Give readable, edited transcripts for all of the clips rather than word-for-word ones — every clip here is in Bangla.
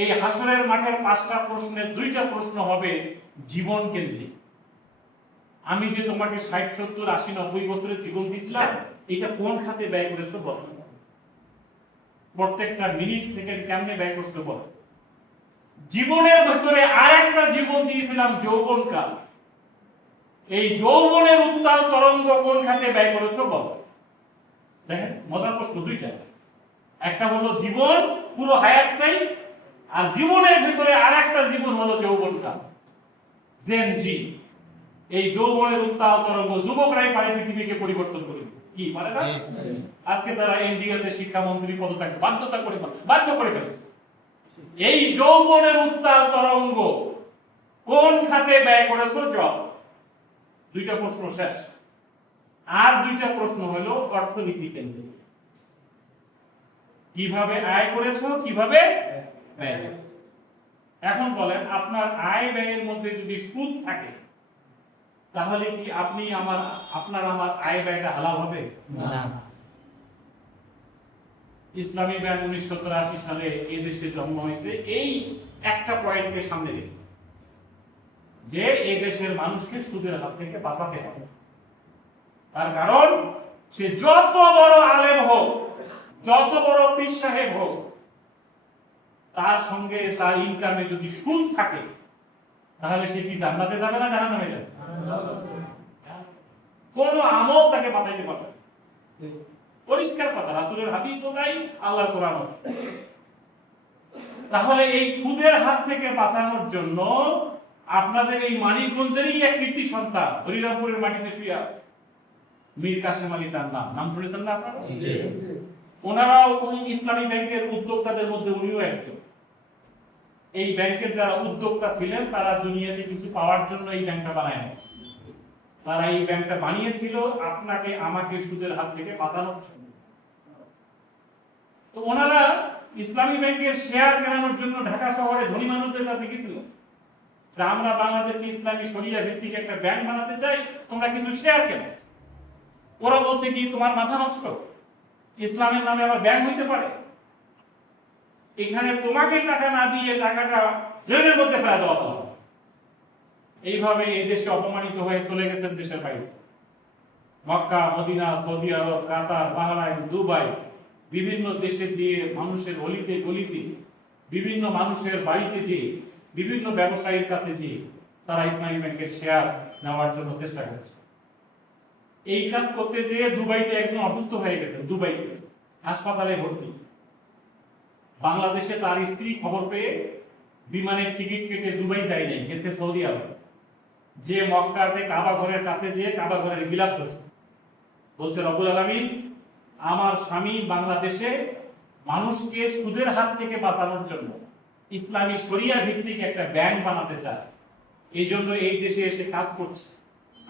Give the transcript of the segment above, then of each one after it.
এই হাসরের মাঠের 5টা প্রশ্নের 2টা প্রশ্ন হবে জীবন কেন্দ্রিক। আমি যে তোমাকে 60, 70, 80, 90 বছরের জীবন দিছিলাম, এটা কোন খাতে ব্যয় করেছো বলো। প্রত্যেকটা মিনিট সেকেন্ড কেমনে ব্যয় করছো বলো। জীবনের ভিতরে আরেকটা জীবন দিয়েছিলাম যৌবনকাল, এই যৌবনের উত্তাল তরঙ্গ কোন খাতে ব্যয় করেছো বলো। দেখেন মজার প্রশ্ন 2টা, একটা হলো জীবন পুরো হায়াতটাই, আর জীবনের ভিতরে আরেকটা জীবন হলো যৌবনকাল, জেন জি। এই যৌবনের উত্তাল তরঙ্গ যুবকরাই পারে পৃথিবীকে পরিবর্তন করে কি পারে না। আজকে তারা ইন্ডিয়াতে শিক্ষামন্ত্রী পদত্যাগ বাধ্য করে ফেলছে। এই যৌবনের উত্তাল তরঙ্গ কোন খাতে ব্যয় করেছো জব। 2টা প্রশ্ন শেষ। আর 2টা প্রশ্ন হলো অর্থনীতি কেন্দ্রিক, কিভাবে আয় করেছো, কিভাবে ব্যয়। এখন বলেন আপনার আয় ব্যয়ের মধ্যে যদি সুদ থাকে, তাহলে কি আপনার আমার আয় ব্যয়টা হালাল হবে না। ইসলামী ব্যাংক 1983 সালে এই দেশে জন্ম হয়েছে এই একটা পয়েন্টকে সামনে রেখে, যে এই দেশের মানুষকে সুদের হাত থেকে বাঁচাতে হবে। তার কারণ সে যত বড় আলেম হোক, যত বড় পীর সাহেব হোক, তার সঙ্গে তার ইনকামে যদি সুদ থাকে, তাহলে সে কি জান্নাতে যাবে না জাহান্নামে যাবে। কোন আমল তাকে বাঁচাইতে পারবে। পরিষ্কার কথা, রাসূলের হাদিসও তাই, আল্লাহর কোরআনও। তাহলে এই সুদের হাত থেকে বাঁচানোর জন্য আপনাদের এই মানিকগঞ্জেরই এক কীর্তি সন্তান হরিরামপুরের মাটিতে শুয়ে আছে, মীর কাসেম আলী তার নাম শুনেছেন না আপনারা? ওনারাও ইসলামী ব্যাংকের উদ্যোক্তাদের মধ্যে উনিও একজন। এই ব্যাংকের যারা উদ্যোক্তা ছিলেন, তারা দুনিয়াতে কিছু পাওয়ার জন্য এই ব্যাংকটা বানায় না। তারা এই ব্যাংকটা বানিয়েছিল আপনাকে আমাকে সুদের হাত থেকে বাঁচানোর জন্য। তো ওনারা ইসলামী ব্যাংকের শেয়ার কেনানোর জন্য ঢাকা শহরে ধনী মানুষদের কাছে গেছিল, যে আমরা বাংলাদেশে ইসলামী শরিয়া ভিত্তিক একটা ব্যাংক বানাতে চাই, তোমরা কিছু শেয়ার কেনো। ওরা বলছে কি তোমার মাথা নষ্ট, ইসলামের নামে আবার ব্যাংক হইতে পারে? এখানে তোমাকে টাকা না দিয়ে টাকাটা ড্রেনের মধ্যে ফেলে দেওয়া হলো। এইভাবে এই দেশে অপমানিত হয়ে চলে গেছেন দেশের বাইরে। মক্কা, মদিনা, সৌদি আরব, কাতার, বাহরাইন, দুবাই, বিভিন্ন দেশে দিয়ে মানুষের অলিতে গলিতে, বিভিন্ন মানুষের বাড়িতে যেয়ে, বিভিন্ন ব্যবসায়ীর কাছে যেয়ে তারা ইসলামী ব্যাংকের শেয়ার নেওয়ার জন্য চেষ্টা করছে। এই কাজ করতে যেয়ে দুবাইতে একজন অসুস্থ হয়ে গেছেন, দুবাইতে হাসপাতালে ভর্তি। বাংলাদেশে তার স্ত্রী খবর পেয়ে বিমানের টিকিট কেটে দুবাই যায় নাই, গেছে সৌদি আরব। যে মক্কাতে কাবা ঘরের কাছে যেয়ে কাবা ঘরের গিলাফ ধরছে, বলছে রব্বুল আলামিন আমার স্বামী বাংলাদেশে মানুষকে সুদের হাত থেকে বাঁচানোর জন্য ইসলামী শরিয়া ভিত্তিক একটা ব্যাংক বানাতে চায়, এই জন্য এই দেশে এসে কাজ করছে।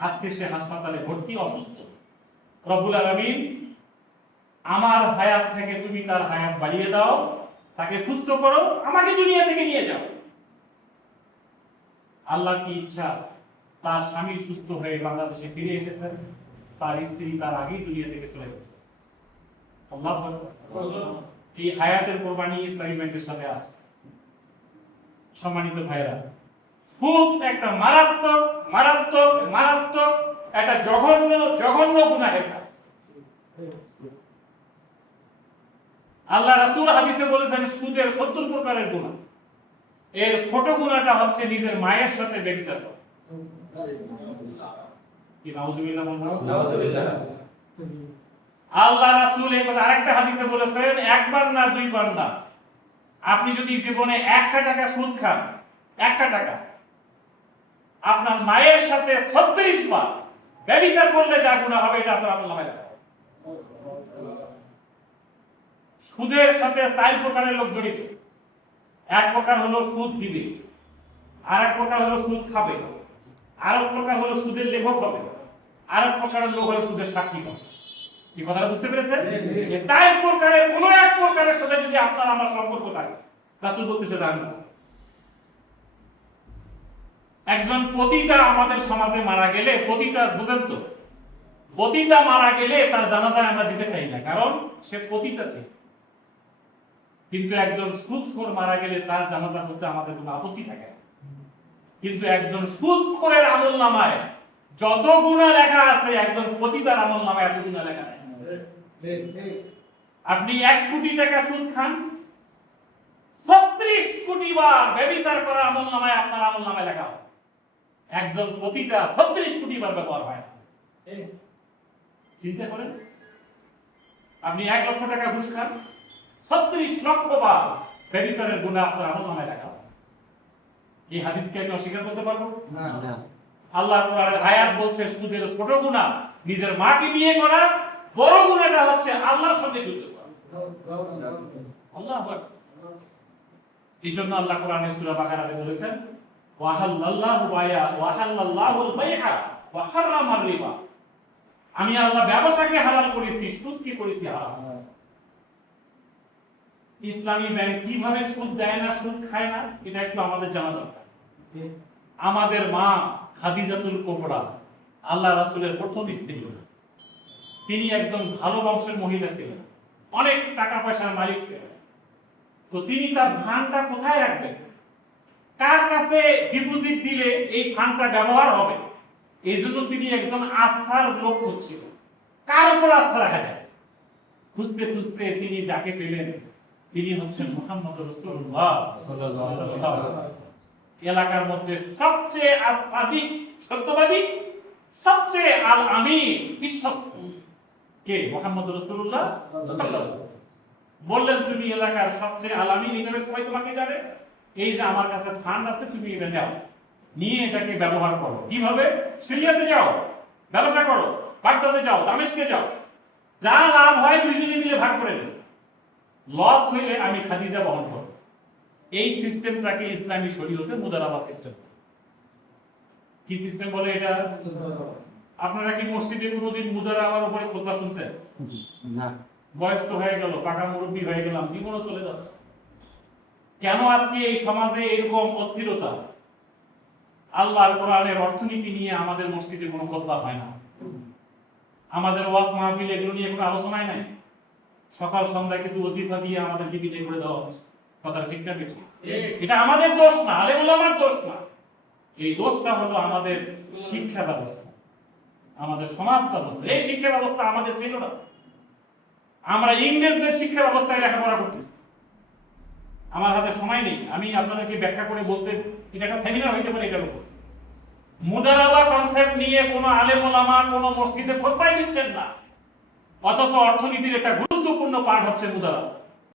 আজকে সে হাসপাতালে ভর্তি, অসুস্থ। রব্বুল আলামিন আমার হায়াত থেকে তুমি তার হায়াত বাড়িয়ে দাও, তাকে সুস্থ করো, আমাকে দুনিয়া থেকে নিয়ে যাও। আল্লাহর কি ইচ্ছা, তার স্বামী সুস্থ হয়ে বাংলাদেশে ফিরে এসেছেন, তার স্ত্রী তার আগেই দুনিয়া থেকে চলে গেছে। আল্লাহু আকবার। এই হায়াতের কোরবানি ইসলামী ব্যাংকের সাথে আছে। সম্মানিত ভাইরা, খুব একটা মারাত্মক মারাত্মক মারাত্মক একটা জঘন্য জঘন্য গুনাহের কাজ। আল্লাহ রাসূল হাদিসে বলেছেন সুদের 70 প্রকারের গুনাহ। এর ছোট গুনাহটা হচ্ছে নিজের মায়ের সাথে ব্যভিচার করা। কি নাউজুবিল্লাহ নাউজুবিল্লাহ। আল্লাহ রাসূল এই কথা আরেকটা হাদিসে বলেছেন, একবার না দুইবার না, আপনি যদি জীবনে 1 টাকা সুদ খান, 1 টাকা, আপনার মায়ের সাথে 36 বার ব্যভিচার করলে যা গুনাহ হবে এটা আপনার আমলনামায় লেখা হবে। সুদের সাথে 4 প্রকারের লোক জড়িত। এক প্রকার হলো সুদ দিবে, আরেক প্রকার হলো সুদ খাবে, আরেক প্রকার হলো সুদের লেখক হবে, আরেক প্রকারের লোক হলো সুদের সাক্ষী হবে। কি কথাটা বুঝতে পেরেছেন? এই 4 প্রকারের কোন এক প্রকারের সাথে যদি আপনার আমার সম্পর্ক থাকে, রাসূল বলতেছে জানেন, একজন পতিতা আমাদের সমাজে মারা গেলে, পতিতা বুঝেন তো, পতিতা মারা গেলে তার জানাজায় আমরা যেতে চাই না, কারণ সে পতিতা ছিল। কিন্তু একজন সুদখোর মারা গেলে তার জানাজা করতে আমাদের কোনো আপত্তি থাকে না। কিন্তু একজন সুদখোরের আমলনামায় যত গুনাহ লেখা আছে, একজন পতিতার আমলনামায় এত গুনাহ লেখা নেই। আপনি 1 কোটি টাকা সুদ খান, 36 কোটি বার ব্যভিচার করার আমলনামায় আপনার আমলনামায় লেখা হয়। একজন পতিতা 36 কোটি বার ব্যবহার হয়। চিন্তা করেন, আপনি 1 লক্ষ টাকা ঘুষ খান, 36 লক্ষ বার ব্যভিচারের গুনাহ আপনার আমলনামায় লেখা হয়। এই হাদিসকে আমি অস্বীকার করতে পারবো না। আল্লাহর কোরআনের আয়াত বলছে সুদের ছোট গুনাহ নিজের মাকে বিয়ে করা, বড় গুনাহটা হচ্ছে আল্লাহর সঙ্গে যুদ্ধ করা। আল্লাহু আকবার। এইজন্য আল্লাহ কোরআনে সূরা বাকারাতে বলেছেন ওয়াহাল্লাল্লাহুল বাইআ ওয়া হারামার রিবা। আমি আল্লাহ ব্যবসাকে হালাল করেছি, সুদকে করেছি হারাম। ইসলামী ব্যাংক কিভাবে সুদ দেয় না, সুদ খায় না, এটা একটু আমাদের জানা দরকার। আমাদের মা খাদিজাতুল কুবরা আল্লাহ রাসূলের প্রথম স্ত্রী, তিনি একজন ভালো বংশের মহিলা ছিলেন, অনেক টাকা পয়সার মালিক ছিলেন। তো তিনি তার ফান্ডটা কোথায় রাখবেন, কার কাছে ডিপোজিট দিলে এই ফান্ডটা ব্যবহার হবে, এই জন্য তিনি একজন আস্থার লোক হচ্ছিলেন। কার উপর আস্থা রাখা যায়? খুঁজতে খুঁজতে তিনি যাকে পেলেন তিনি হচ্ছেন মুহাম্মদ রাসূলুল্লাহ সাল্লাল্লাহু আলাইহি ওয়াসাল্লাম। এলাকার মধ্যে সবচেয়ে আস্থাদিক সত্যবাদী, সবচেয়ে আল আমিন বিশ্বস্ত কে? মুহাম্মদ রাসূলুল্লাহ সাল্লাল্লাহু আলাইহি ওয়াসাল্লাম। বললেন তুমি এলাকার সবচেয়ে আল আমিন হিসেবে সবাই তোমাকে জানে, এই যে আমার কাছে ফান্ড আছে, তুমি এটা নাও, নিয়ে এটাকে ব্যবহার করো। কিভাবে? সিরিয়াতে যাও, ব্যবসা করো, বাগদাদে যাও, দামেস্কে যাও, যা লাভ হয় দুইজনে মিলে ভাগ করে নেবে, লস হইলে আমি খাদিজা বহন করব। এই সিস্টেমটাকে ইসলামী শরীয়তে মুদারাবা সিস্টেম। কি সিস্টেম বলে এটা? আপনারা কি মসজিদে কোনোদিন মুদারাবার উপরে খুতবা শুনছেন? না। বয়স তো হয়ে গেল, পাকা মুরব্বী হয়ে গেলাম, জীবনও চলে যাচ্ছে। কেন আজকে এই সমাজে এরকম অস্থিরতা? আল্লাহর কোরআনের অর্থনীতি নিয়ে আমাদের মসজিদে কোনো খুতবা হয় না, আমাদের ওয়াজ মাহফিল এগুলো নিয়ে কোনো আলোচনাই নাই। সকাল সন্ধ্যা কিছু ওজিফা দিয়ে আমাদেরকে বিদায় করে দেওয়া হচ্ছে। কথা ঠিক না বেঠিক? এটা আমাদের দোষ না, আলেম ওলামার দোষ না। এই দোষটা হলো আমাদের শিক্ষা ব্যবস্থা, আমাদের সমাজ ব্যবস্থা। এই শিক্ষা ব্যবস্থা আমাদের ছিল না। আমরা ইংরেজদের শিক্ষা ব্যবস্থায় লেখাপড়া করতেছি। আমার হাতে সময় নেই, আমি আপনাদেরকে ব্যাখ্যা করে বলতে, এটা একটা সেমিনার হইতে পারে এটার উপর। মুদারাবা কনসেপ্ট নিয়ে কোনো আলেম ওলামা কোনো মসজিদে খুতবাই দিচ্ছেন না, অথচ অর্থনীতির একটা গুরুত্বপূর্ণ পার্ট হচ্ছে মুদারাবা।